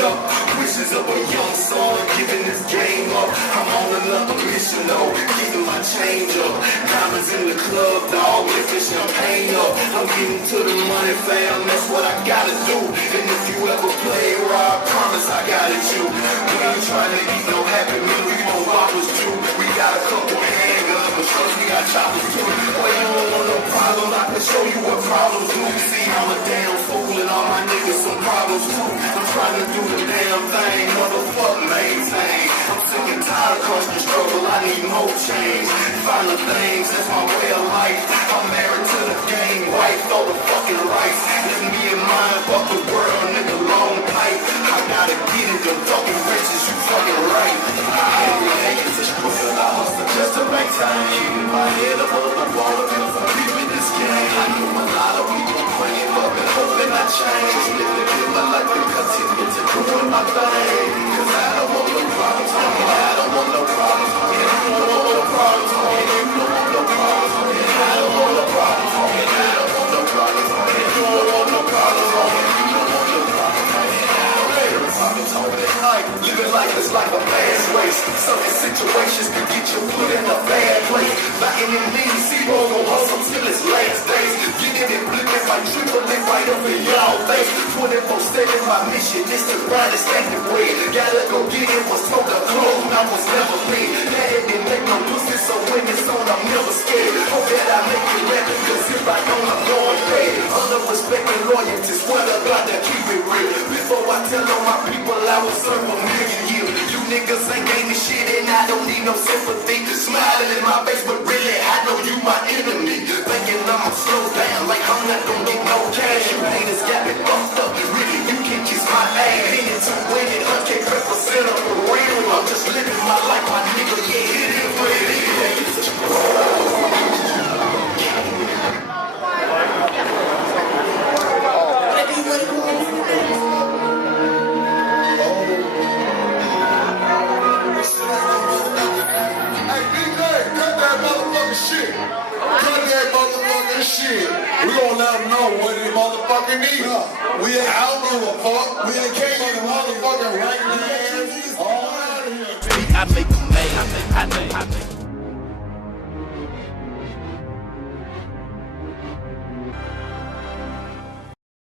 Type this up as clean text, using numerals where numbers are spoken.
up. Wishes of a young son, giving this game up. I'm on another mission though, getting my change up. Diamonds in the club, dog, lifting champagne up. I'm getting to the money, fam, that's what I gotta do. And if you ever play raw, I promise I got it you. We ain't trying to eat no happy meal, we want bottles too. We got a couple handguns, but trust me, I choppers too. Boy, you don't want no problem, I can show you what problems do. See, I'm a damn fool and all my niggas some problems too. I'm trying to do the damn thing, motherfuck maintain. I'm sick and tired of constant struggle, I need more change. Final things, that's my way of life. I'm married to the game, wife, throw the fucking rice. Let me in mind, fuck the world, nigga, long pipe. I gotta get it, them fucking riches, you fucking right. I ain't it's a struggle, I hustle just to maintain. Keeping my head above the water, cause I'm keeping this game. I know a lot of people praying, but been hoping I change. Living my life and continue to doing my thing. Cause I don't want no problems, I don't want no problems. I don't want no problems, I don't want no problems. I don't want no problems, I don't want no problems. You don't want no problems, you don't want no problems. Living life is like a fast race. Certain situations can get you put in a bad place. By any means, Cbollz gon' hustle till his last days. Get in and flip it, like triple it right up in y'all face. 24/7, my mission is to grind and stack the bread. Gotta go get it, was told to close, I was never late. Dad didn't make no pussy, so when it's on, I'm never scared. Hope that I make it happen, cause if I don't, I'm going bad. Under respect and loyalty, swear to God to keep it real. Before I tell all my people I will serve a million years. You niggas ain't gaining shit and I don't need no sympathy. Smiling in my face, but really I know you my enemy. Thinking I'ma slow down like I'm not gonna get no cash. You haters got me fucked up. Really, you can kiss my ass. Headed to winning, Uncaged representative for real. I'm just living my life, my nigga. Yeah, it is what it is. Shit, we gonna let them know what they motherfucking need. We ain't out give a fuck. We ain't came in the motherfucking right hands. All out of here. I make